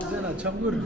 이제는 전부를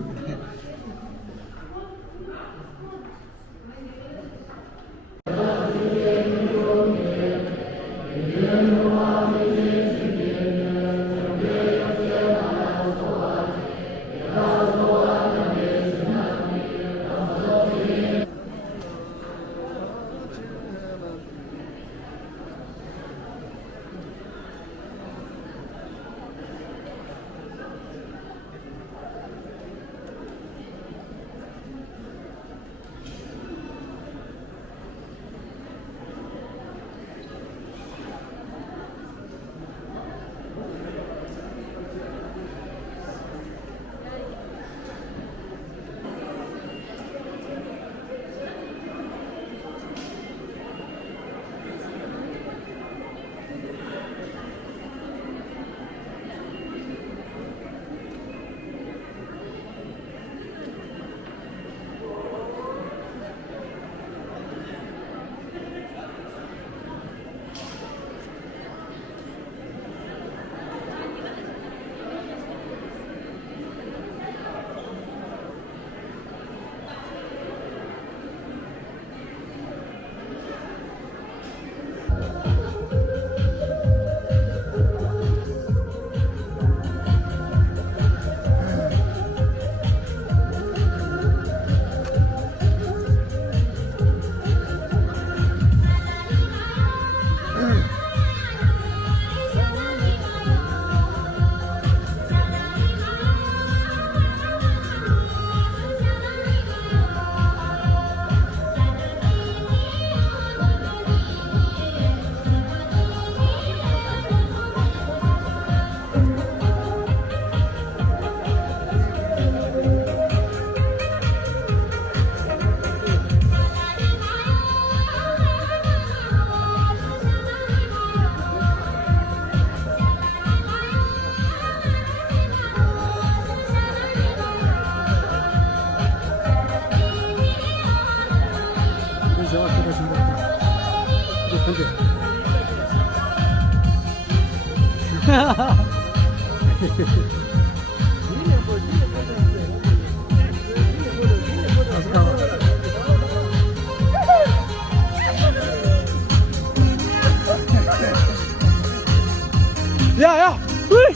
야야! 으이!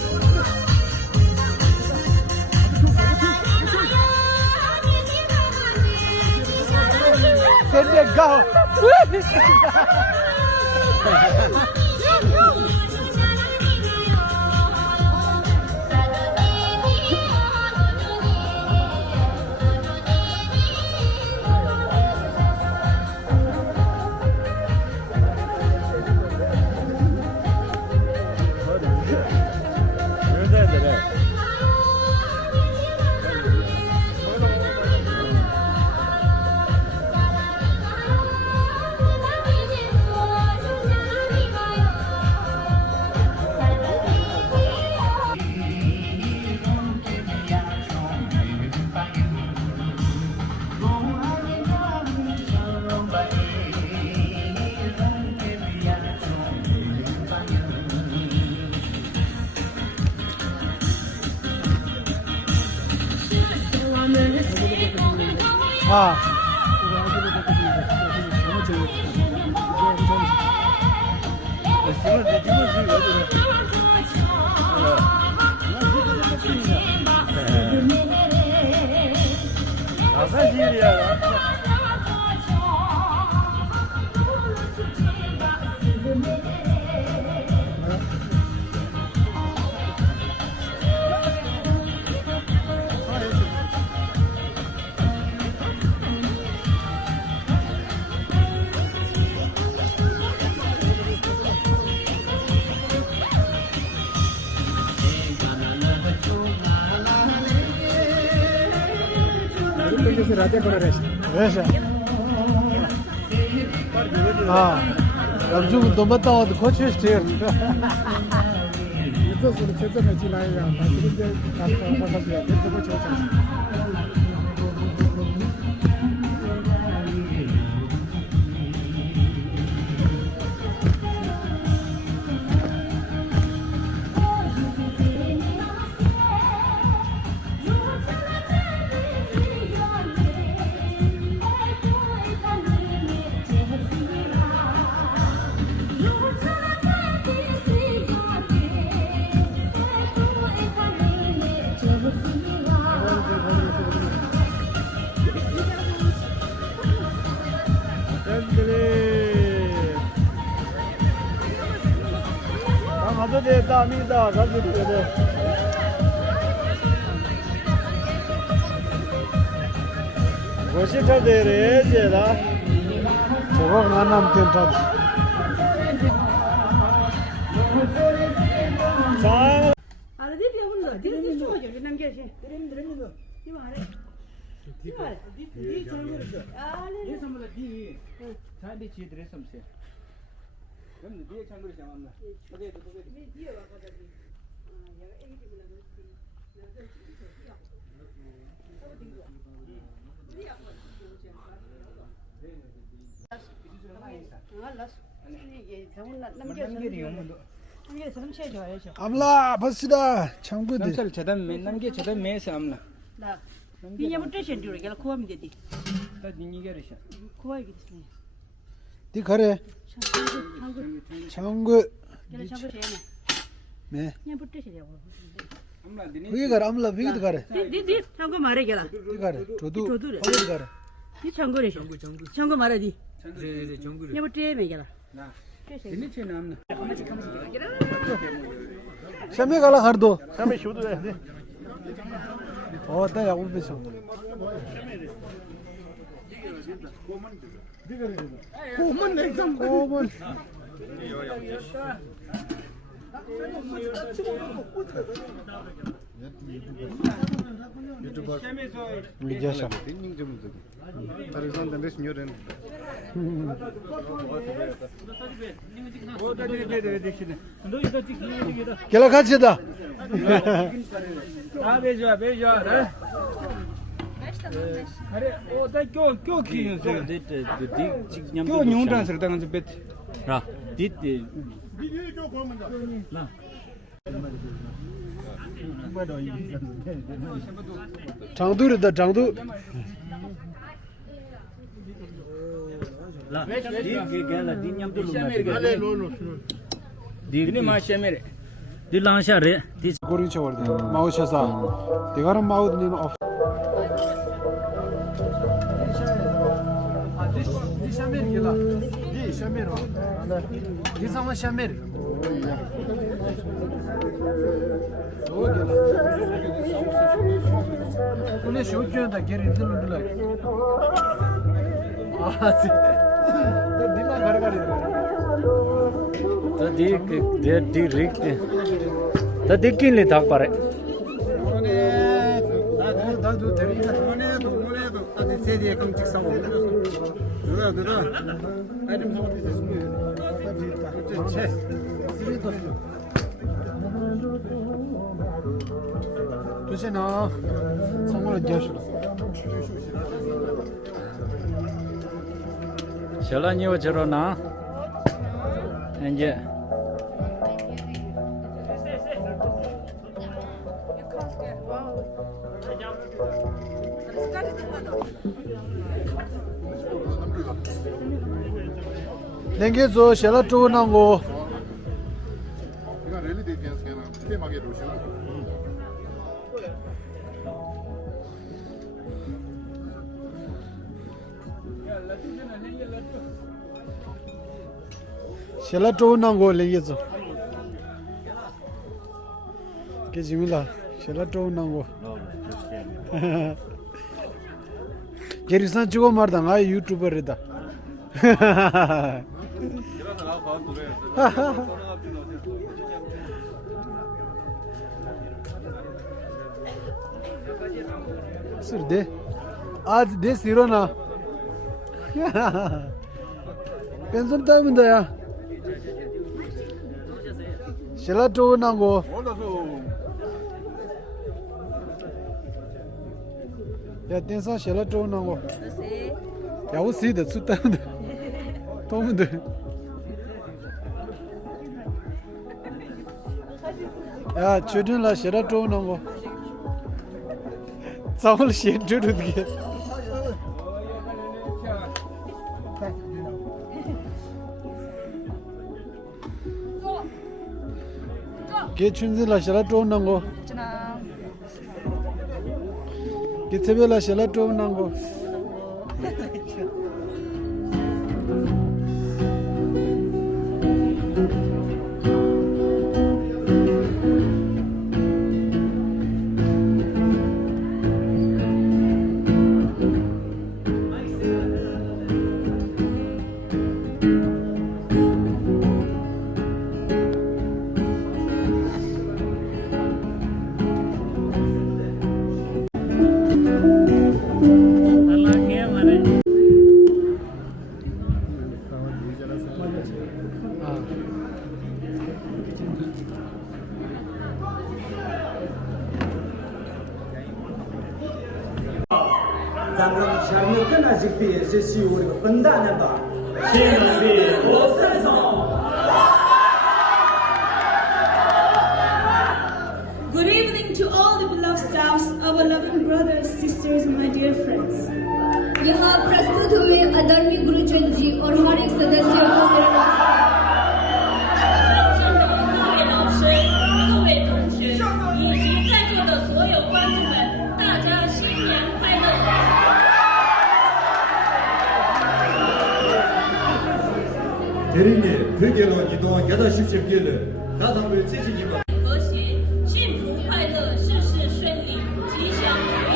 센데가! 아. 사실이야. राते पड़ा वैसे हाँ अब जो तो बताओ तो कुछ है स्टेयर ये तो सिर्फ क्षेत्र में चिल्लाएगा बाकी जो काम करना पड़ता है तो कुछ होता है 나도 됐다 아니다 가지고 그래 멋있다 되래 제라 저거 나남 텐트 자 아래 뒤에 온다. 뒤에 쪼져. 남겨지. 드림. 이거 아래. 이거 아래. 뒤 저거 있어. 아래. ये समझ दी शादी चीज रे समसे हम दिए चांगुर जामना ओके तो 뒤에 와 가자. 얘가 애기 때문에 암라 버스다 창구들 नमस्कार छदम में नमके छदम में से हमला 나. 이제 뭐 대신 뒤로 걔가 코하면 되지. ता दिनी के रिशा 코하겠지. 디 가래 창구. 창구 걔가 창구 제네. 네 그냥 뭐 대신이라고. हमला दिनी 위에 가래 암라 위에 가래 디 창구 말해 걔가. 디 가래 저도 저도래. 어디 가래 이 창구래. 창구 말해 디. 네 정글 그냥 뭐 대면 걔가. ना दिनी छे नाम ना 샤메 가라 하르도 샤메 쇼도 돼 어때 야구 배서 고문 냉장 고문 유튜버 미자샤 띵닝 좀 되게 다른 데서 녀ren वो तो दे दे देखिए दो इधर दिख गेला 같이다 आ भेजो अरे अरे वो तो क्यों की क्यों न्यू डांसर तंग से बेट रा दित 장두르다 장두 ला दी गेला दी न्यम तो दिने माशे मेरे दी लांशा रे दी 고린 쳐버려 마우샤사 대가는 마우드는 업 샤메르 길라 디 샤메르 디 사마 샤메르 오 길라 근데 쇼크한다 게리들들라 아지 또 딜라 가르가리 तो दी रिक तो दिक्किन ले थाक पारे 나도 데리다 모네도 아니 세디에 끔찍 사고 누가 아이템 사고 됐으면 제 도시나 성공을 기하시라 샬라니오 저러나 이제 냉게서 샬라토 나고 이거 랠리 디펜스 게나 테마게 로시 샬라토 나고 냉게서 게지밀라 샬라토 나고 게리산 주고 말다 아 유튜버르다 Surde. आज देश हिरो ना पेंशन टाइम या 샬라토 나고 야 댄서 샬라토 나고 야 우시드 수타는데 도문들 야 주든라 샬라토 나고 싸울 시 주르게 게춘질라 샬라토 나고 게테벨라 샬라토 나고 咱们前面跟那些的是西欧的笨蛋的吧？新人的我身上。Good evening to all the beloved staffs, our loving brothers, sisters, and my dear friends. यहाँ प्रस्तुत हुए आदरणीय गुरुजन जी और हर एक सदस्य को मेरा नमस्कार। 尊敬的各位老师、各位同学以及在座的所有观众们，大家新年快乐！ 대리님, 대개로 이동 8시 나담을 찢으니까 和谐、幸福、快乐，事事顺利，吉祥如意。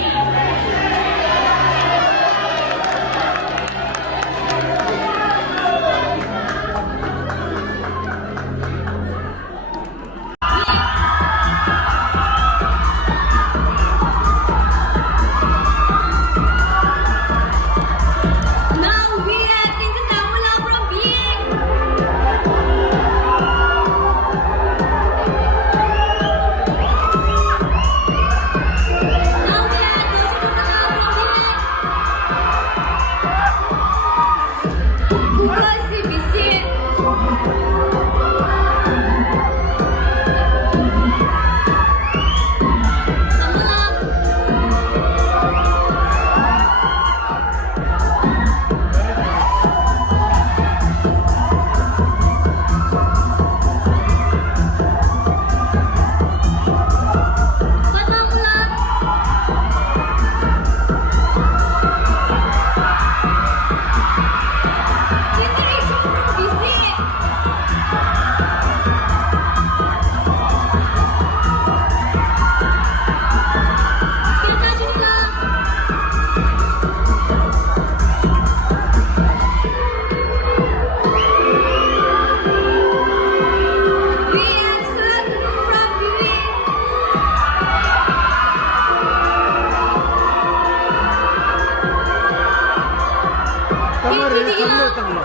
Now we are taking Samula from being. Now we are taking Samula from being. Google CBC. Samula. તમારે તમને તમને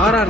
આરાર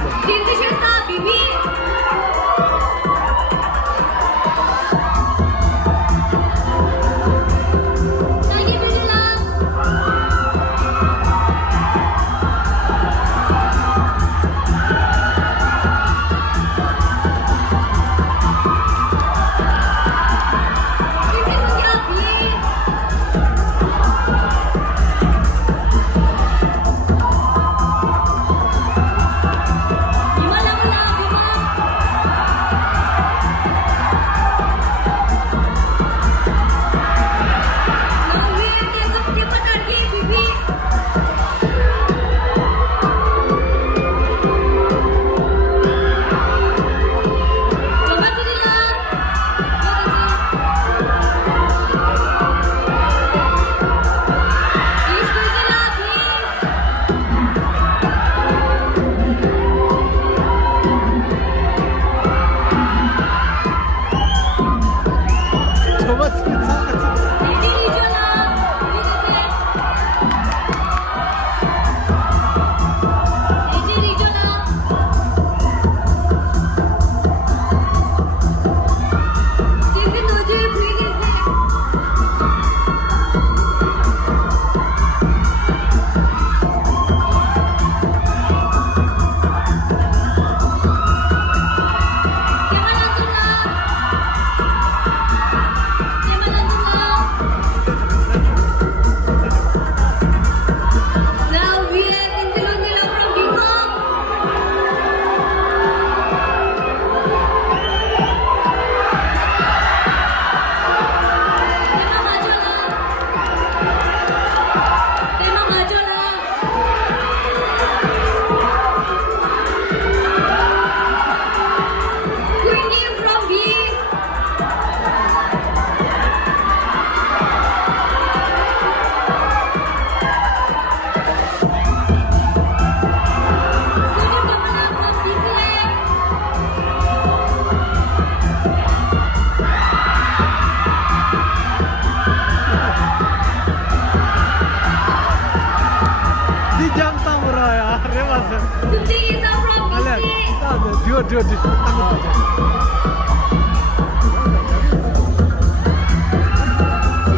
야야 레바스 Today is from 알레 BC. 듀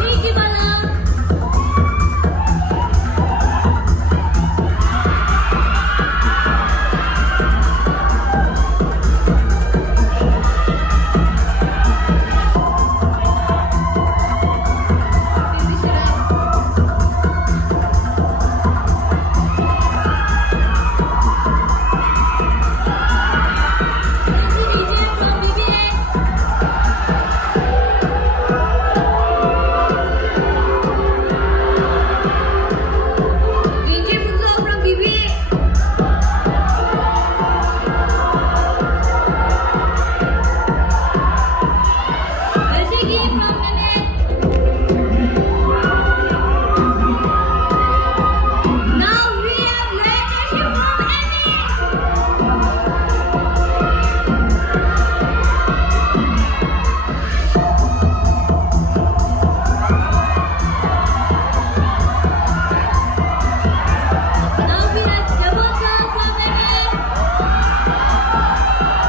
Thank you, Bala. DJ from BBA. DJ Putlo from BBA. Basiki from Nene. Now we have leadership from Annie. Now we have Devota from Nene.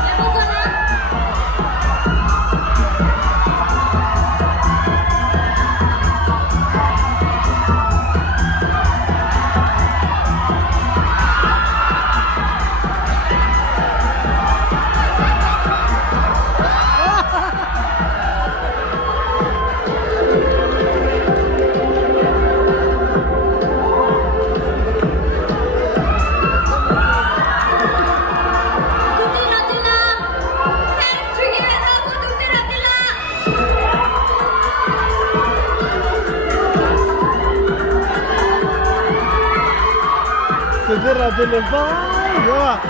Devota. Tutti Ratila. Hands together for Tutti Ratila. 제대로 들려봐 야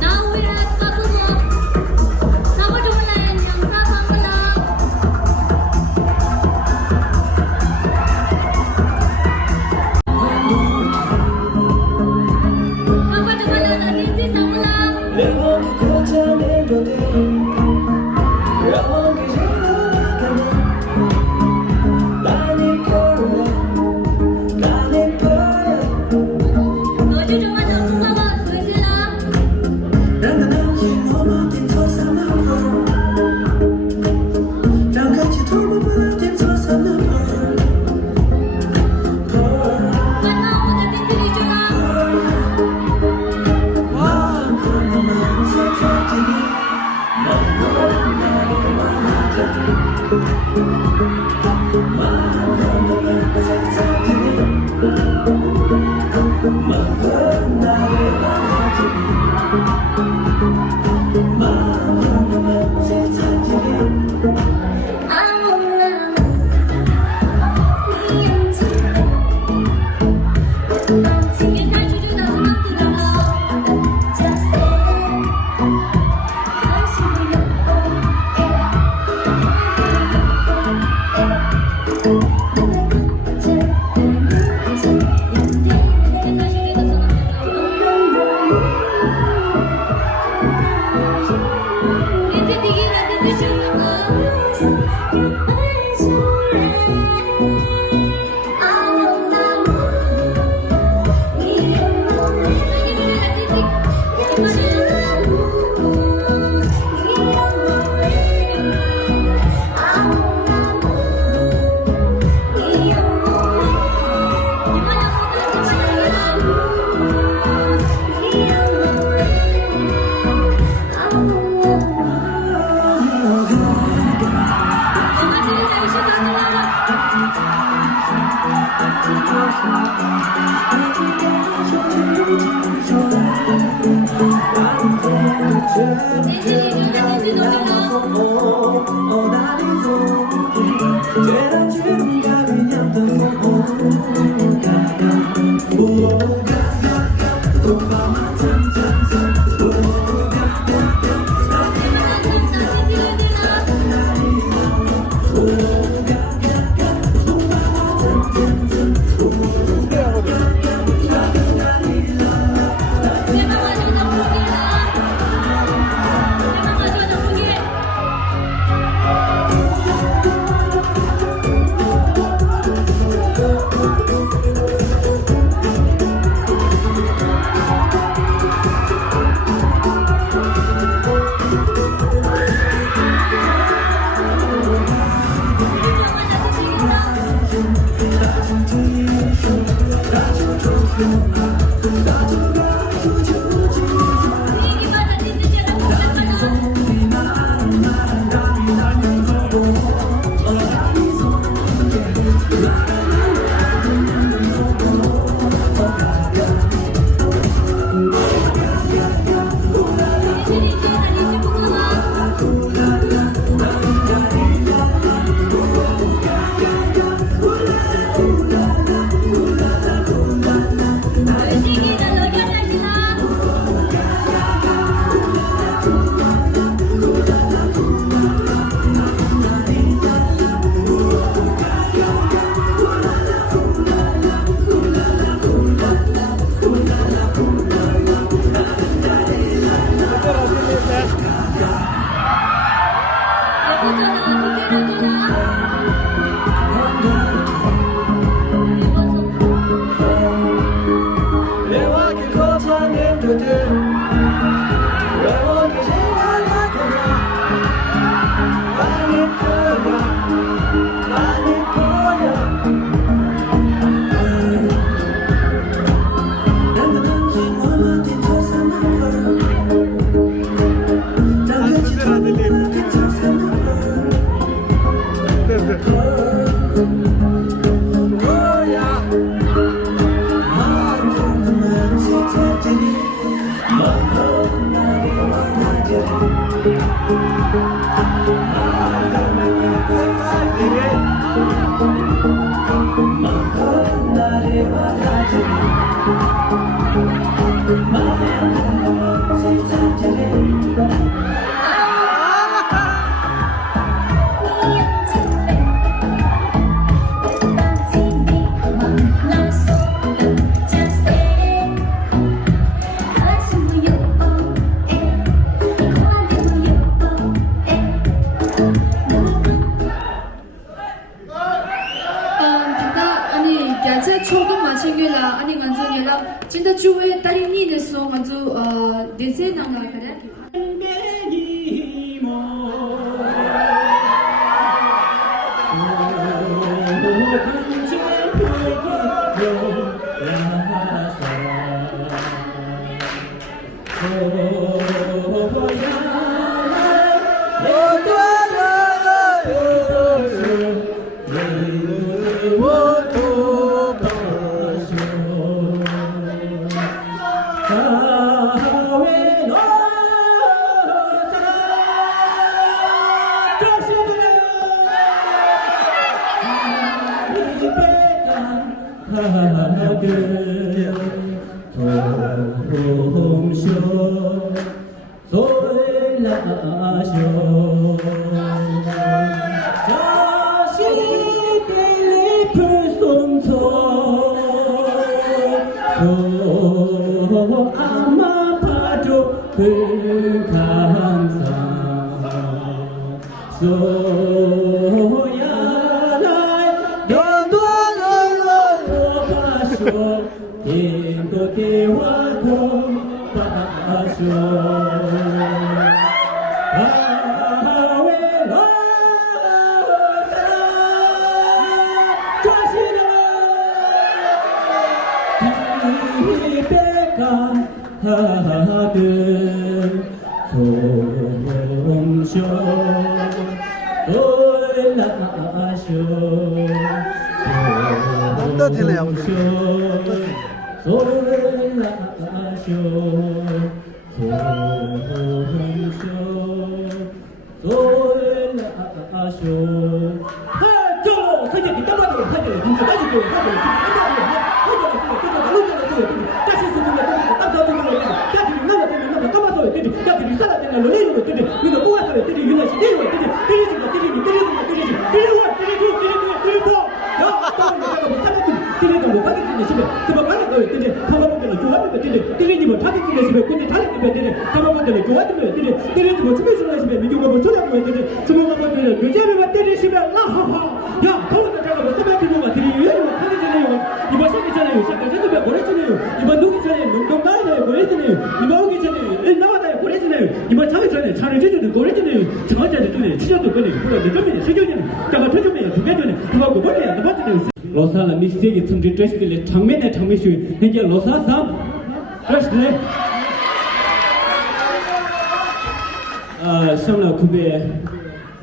Now we have Kakumo. Sabadola and Yangsa Pangala. Sabadola and Yangsa Pangala. Dojo cuma satu bawa suasana. Karena udah tinggi juga. Kita cucu tak senang 진짜 주에 딸이 됐어 먼저 대세 나가 그래 로사라 믹스에게 틈지 드레스들의 장면에 장면슈 현재 로사삼 드레스들의 샹라 쿠베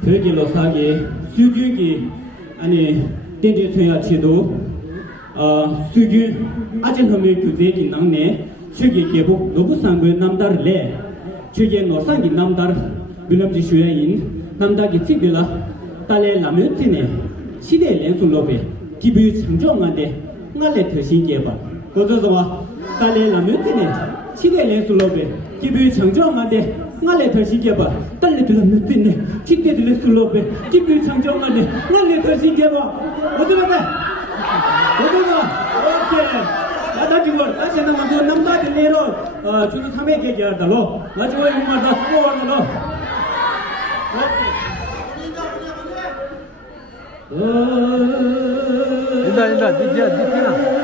거기 로사기 수규기 아니 땡제소야 치도 수규 아젠허메 규제기 낭네 최기 개복 노부상부 남다르레 최기 노상기 남다르 빌럼지 슈에인 남다기 찌빌라 딸레 라면티네 시대 렌술로베 기부 창정한데 나래 더신게봐 고조서와 딸레 라면티네 시대 렌술로베 기부 창정한데 나래 더신게봐 딸레 라면티네 시대 렌술로베 기부 창정한데 나래 더신게봐 어디가다 오케이 나다지고 나세나 먼저 남다들 내로 주기 3회 얘기하다로 나중에 이마다 수고하는 거 인다 니티나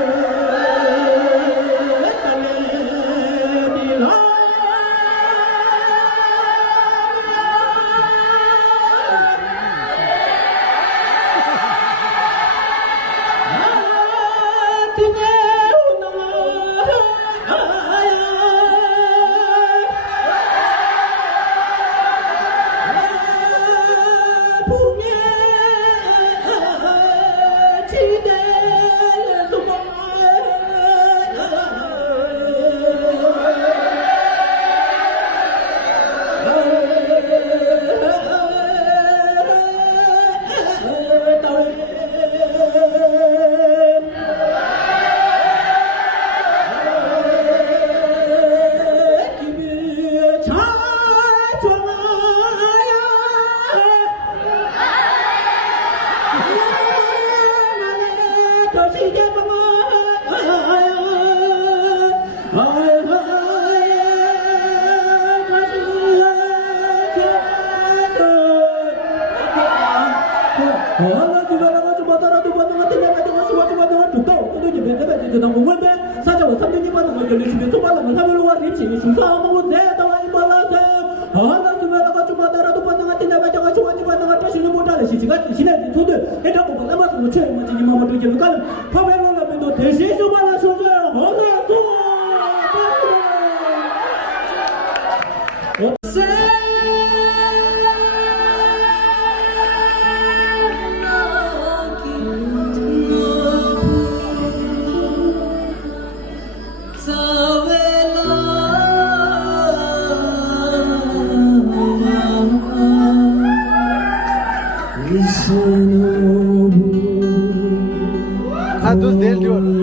dos dele de ouro.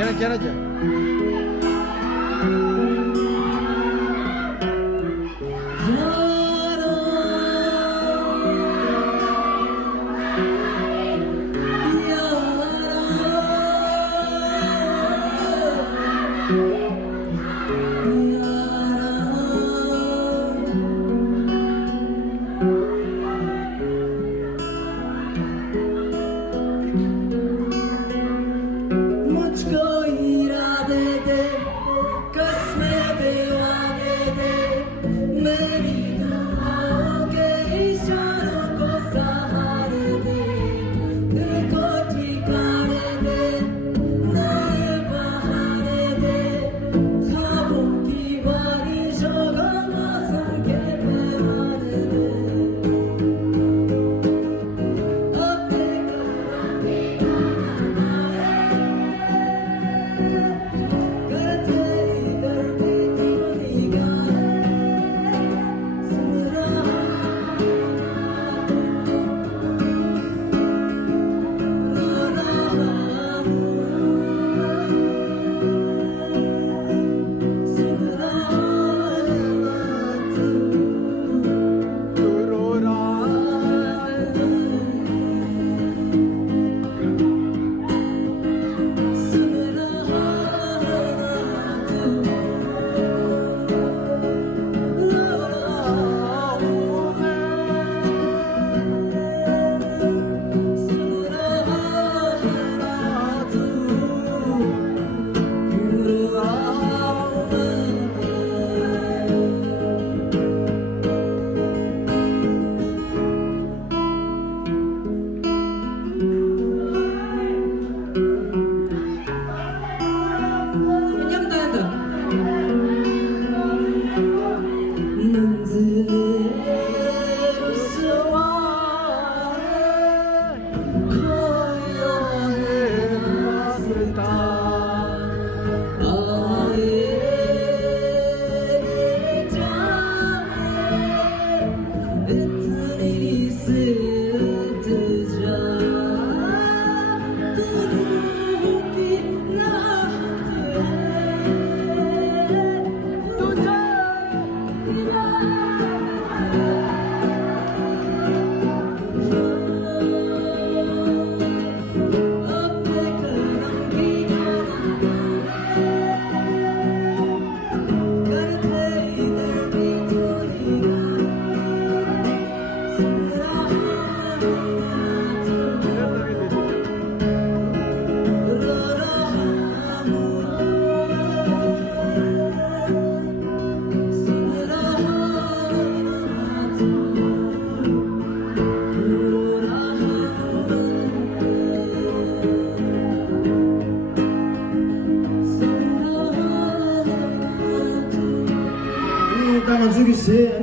Gene. मुझको इरादे दे कसमें दीवाने दे मेरी दुआओं के इशारों को सहारे दे दिल को ठिकाने दे नए बहाने दे ख्वाबों की बारिशों को मौसम के पैमाने दे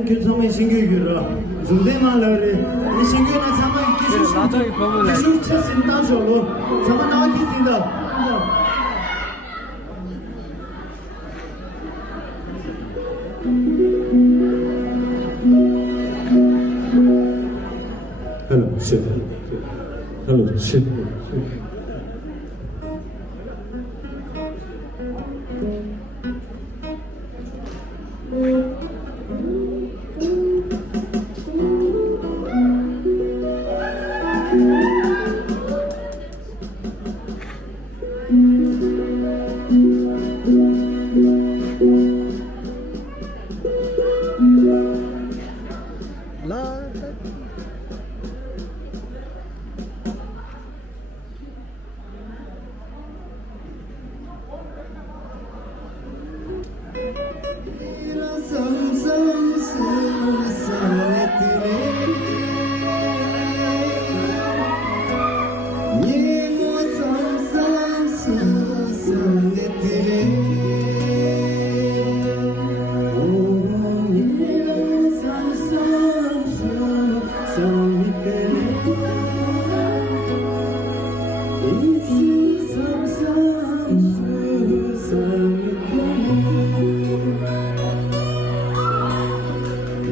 교통의 신규규로 중대만러를 신규는 상황이 기술 체신 단속으로 상황 나왔겠습니다. Hello, sit. Hello, sit.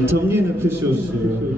정리는 표시였어요.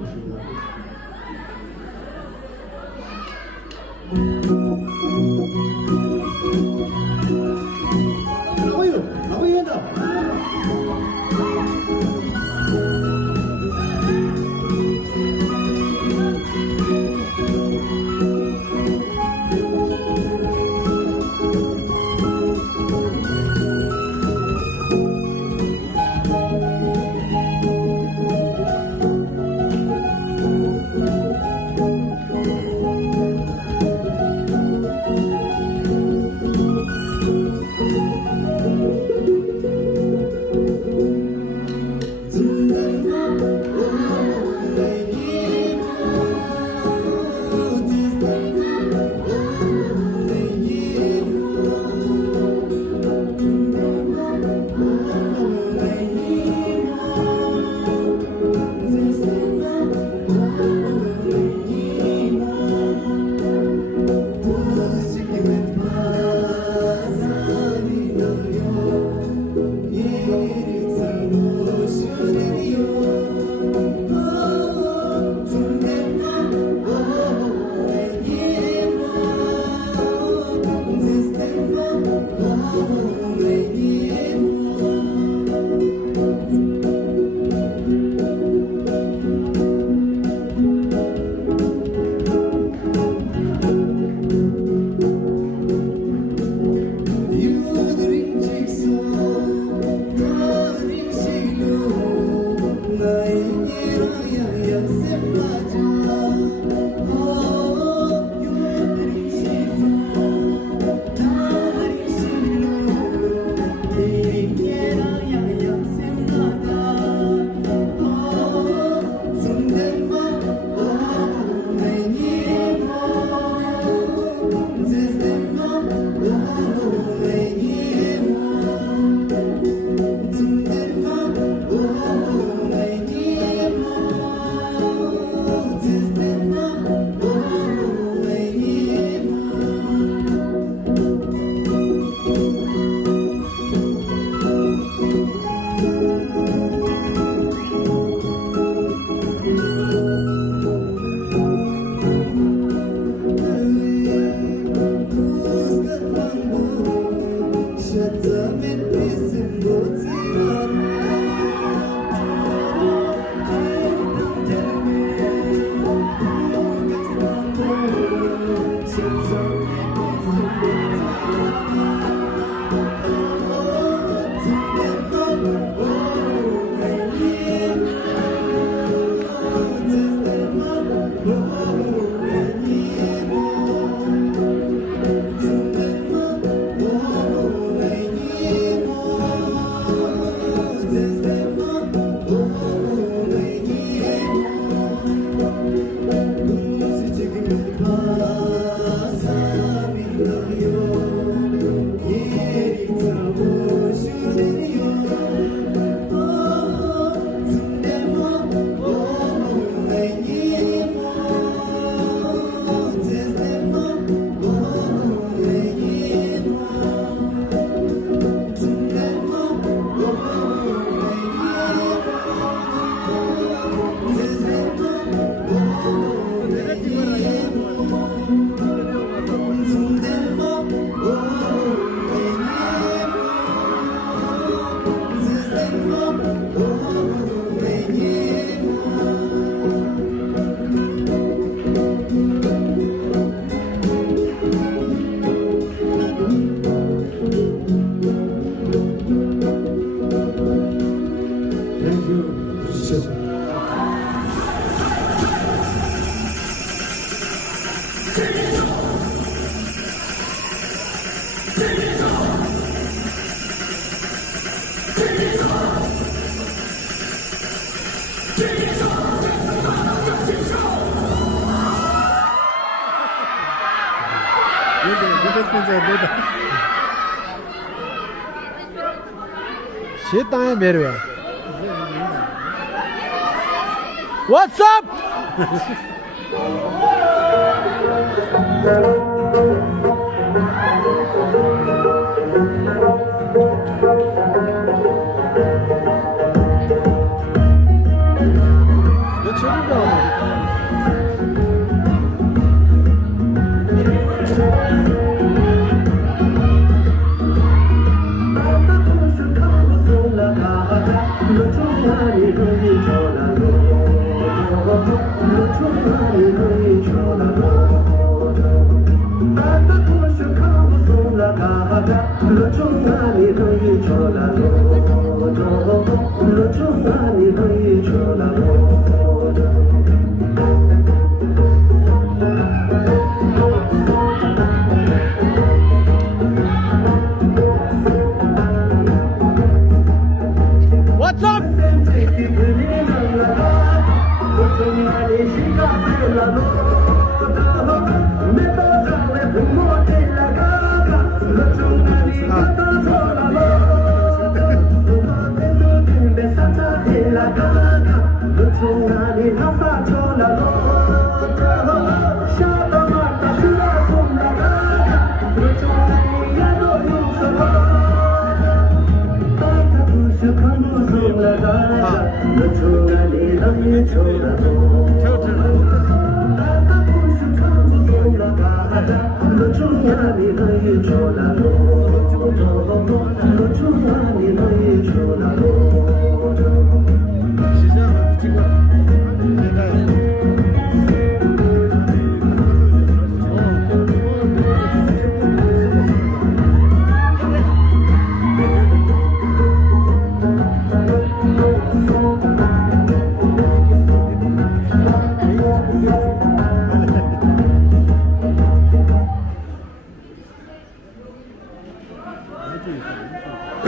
What's up? What's up?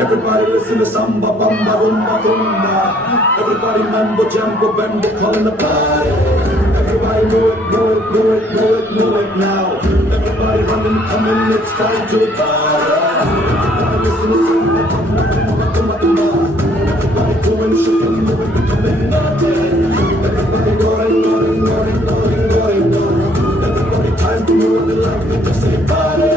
Everybody listen to samba, bamba, rumba, rumba. Everybody mambo, jumbo, bambo, calling the party. Everybody move it, move it, move it, move it, move it now. Everybody running, coming, it's time to party. Everybody listen to samba, bamba, rumba, rumba, rumba. Everybody doing shit, moving, becoming nothing. Everybody going, going, going, going, going, going. Everybody time to move the life, they just say party.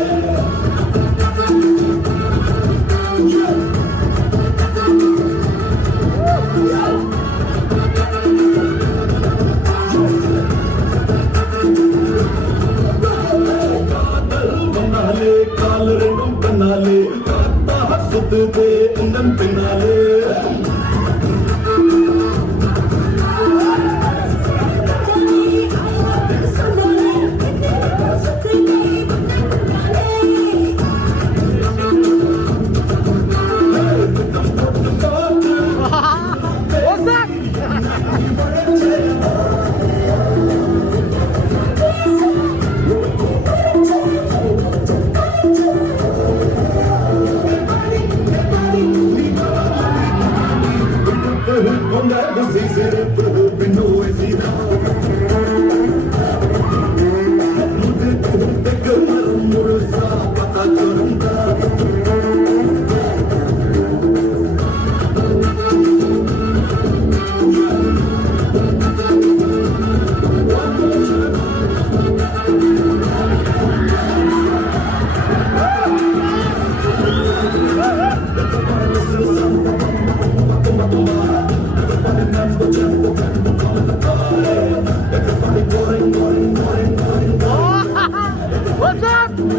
Oh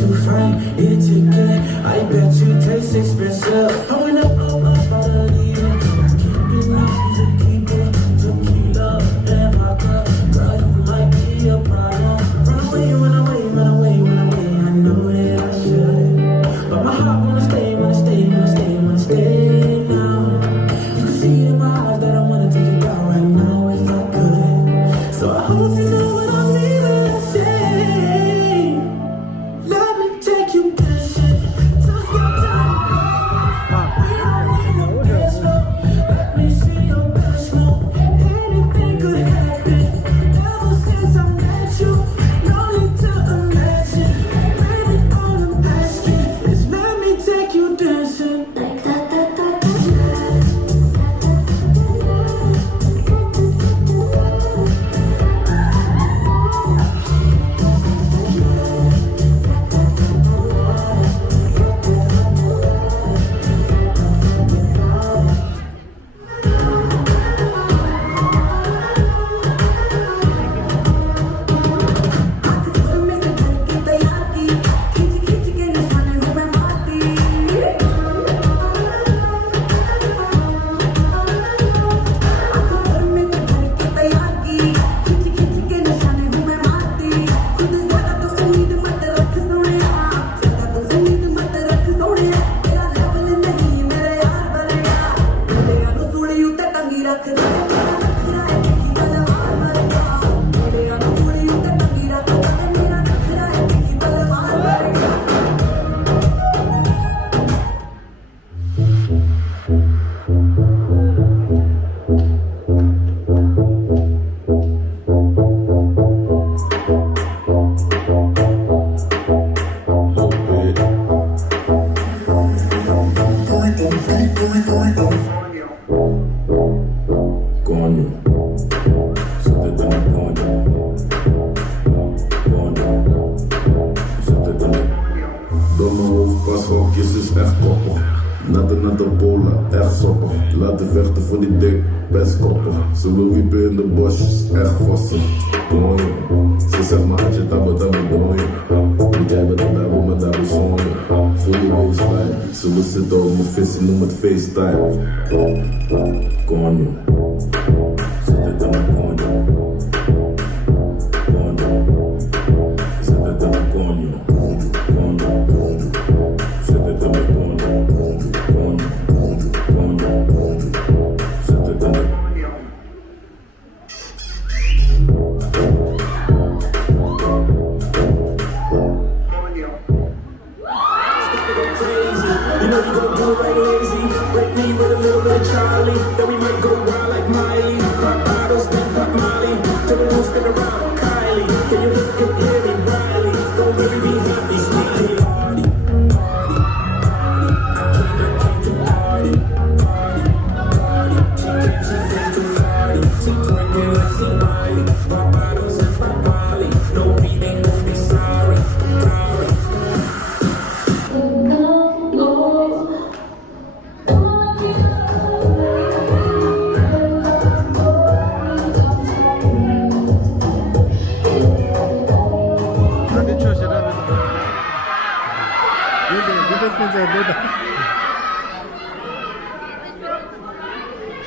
too fine, here to get. I bet you taste expensive. I went up, about a liter. I keep it easy to keep it. Tequila and vodka. Girl, you might be a problem. Run away, run away, run away, run away. I know that I should, but my heart wanna stay, wanna stay, wanna stay, wanna stay now. You can see in my eyes that I wanna take it down right now if I could. So I hope you know what I'm leaving to say. Let me take you dancing. Touch your time. We don't need no dance floor. Let me see your best move. Anything could happen. Ever since I met you, no need to imagine. Baby, all I'm asking is let me take you dancing. Like that. Door mijn hoofd pas hokjes is echt koppig. Natte bola, echt soppig. Laten vechten voor die dik, best koppig. Ze wil wiepen in de bosjes, echt vossen. Mooi, ze zegt maar had je tabba mooi. Want jij bent een dabbe, maar dabbe zonje. Voel je waistline, ze wil zitten op mijn vissen, noem het FaceTime. Konjo, zet het aan mijn konjo. Konjo, zet het aan mijn konjo.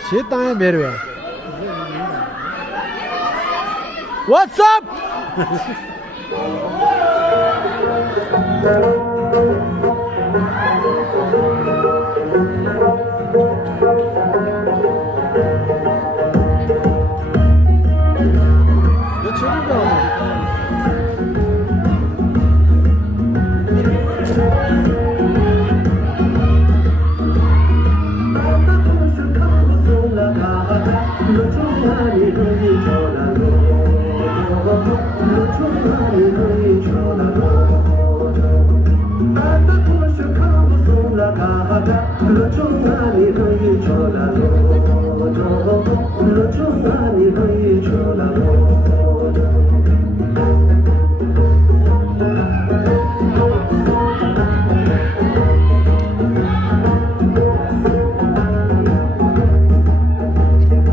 Shit, I am very well. What's up?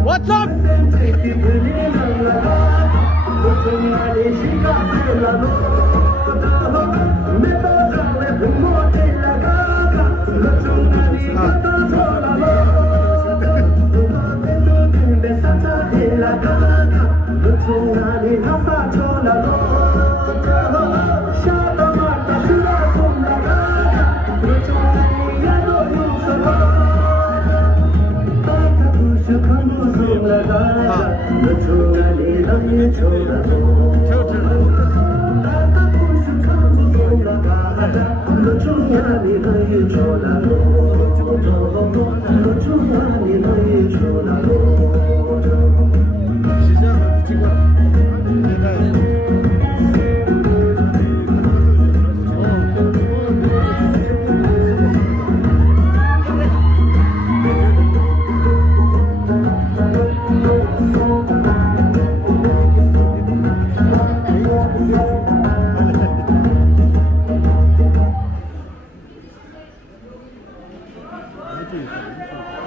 What's up?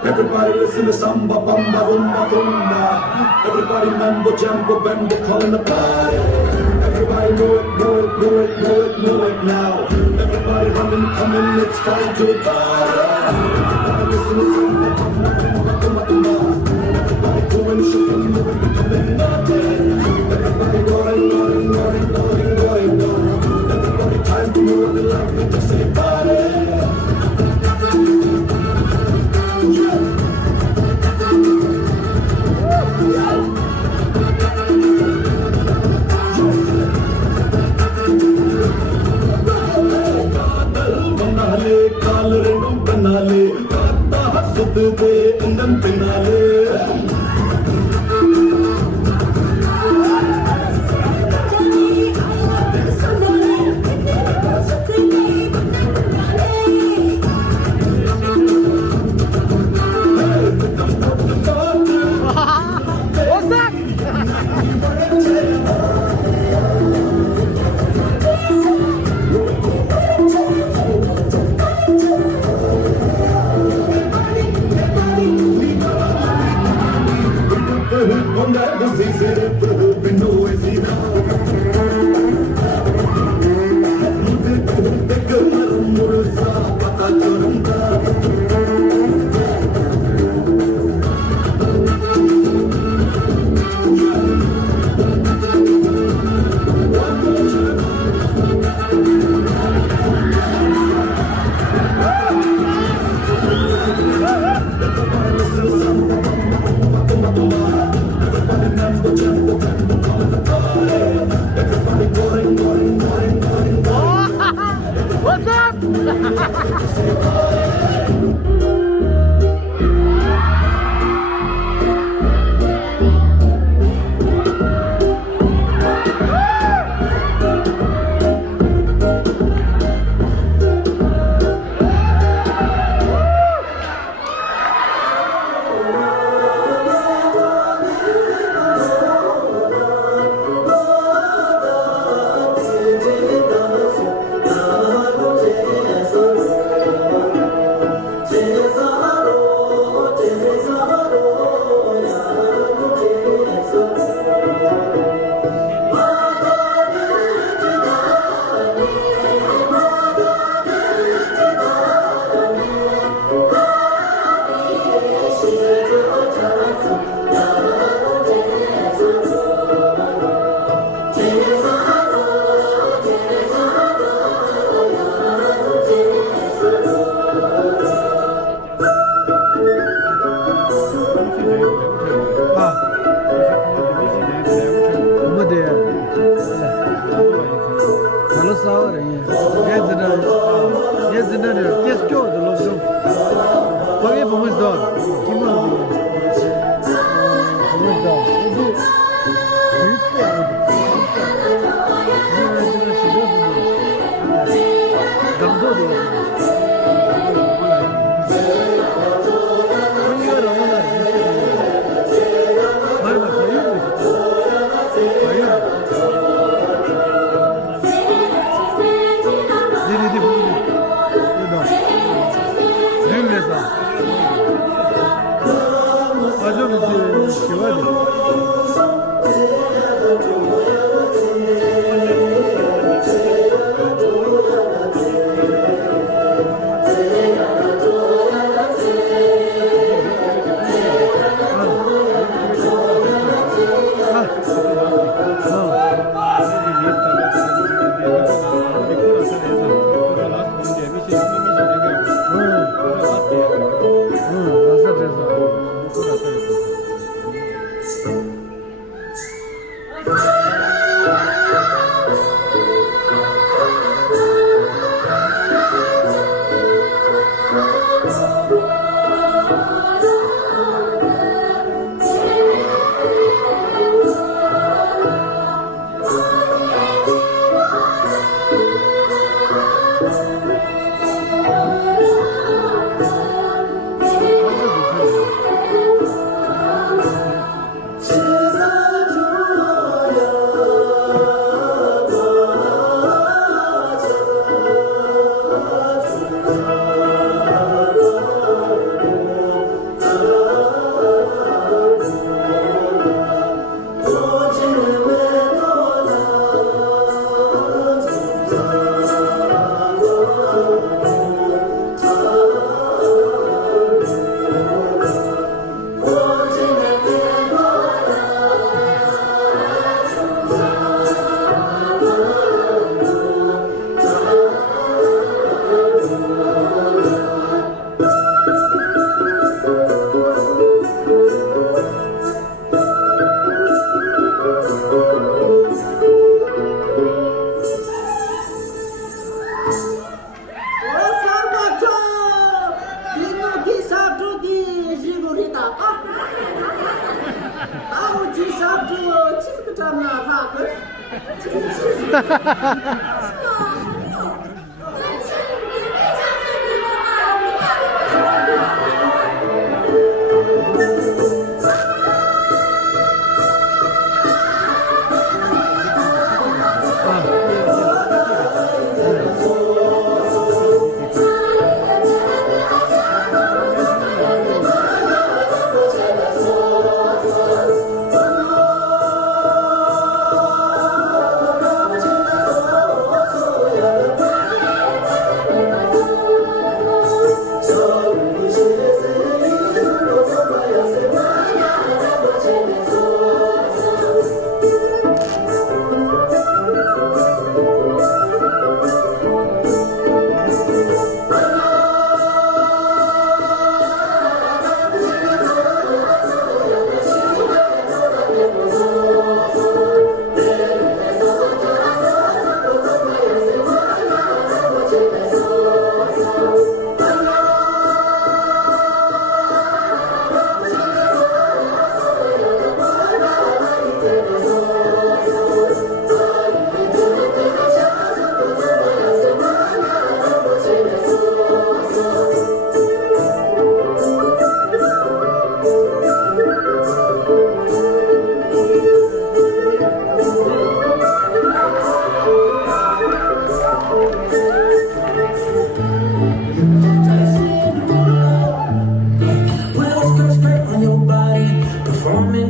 Everybody listen to samba, bamba, rumba, rumba. Everybody mambo, jambo, bambo, calling the party. Everybody know it, know it, know it, know it, know it now. Everybody humming, coming, it's time to party. Everybody listen to samba, bamba, rumba, rumba, rumba. Everybody doing, shaking, moving, coming, nothing. Everybody rolling, rolling, rolling, rolling, rolling, rolling. Everybody time to move the life, just say party. Everybody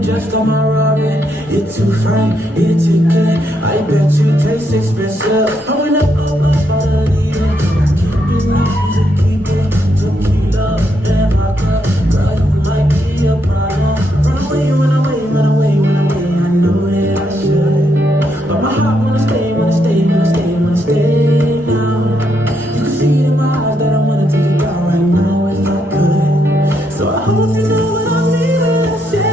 just on my Rari. You're too fine, you're too good. I bet you taste expensive. I went up on my body. Keeping up to keep it. Tequila, and vodka. Girl, you might be a problem. Run away, run away, run away, run away. I know that I should. But my heart wanna stay, wanna stay, wanna stay, wanna stay now. You can see in my eyes that I wanna take it down right now if I could. So I hope you know what I mean to say.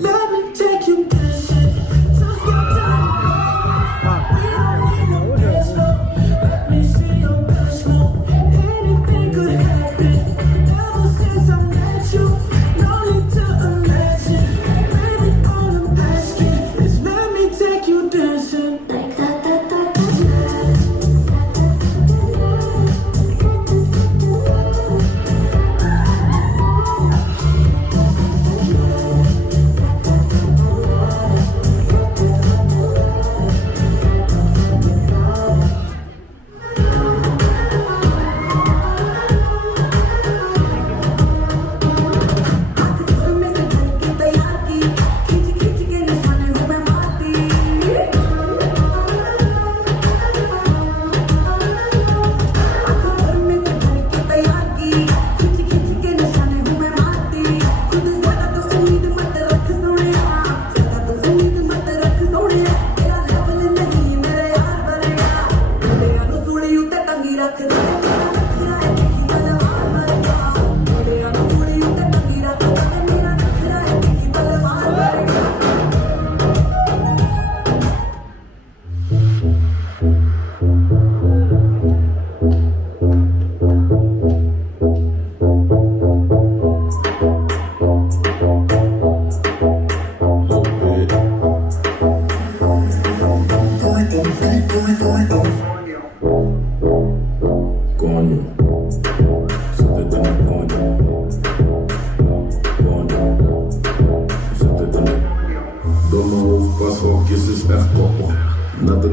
Let me take you dancing. So stop time.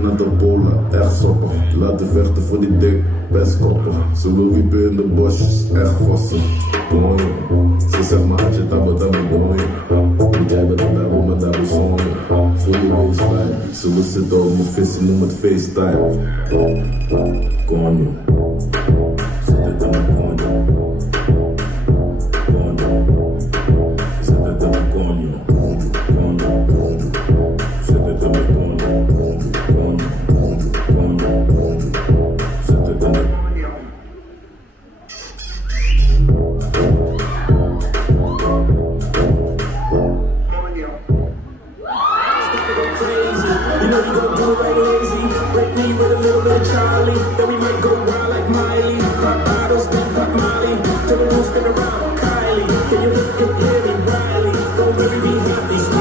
aan de bolen, echt soppen. Laten vechten voor die dik, best koppen. Ze wil wiepen in de bosjes, echt vossen. Mooi, ze zegt maar had je tabba tabba mooi. Moet jij met een dabba met dabba zoon. Voel je waistline, ze wil zitten op mijn vissen, noem het FaceTime. Konjo, zet het in mijn konjo. Konjo, zet het in mijn konjo. Konjo, zet het in mijn konjo. Konjo, zet het in mijn You know you gon' do it like lazy, like me with a little bit of Charlie. Then we might go wild like Miley. Pop bottles, then pop Molly. Till the room spin around, Kylie. Can you hear me, Riley? Don't really be happy.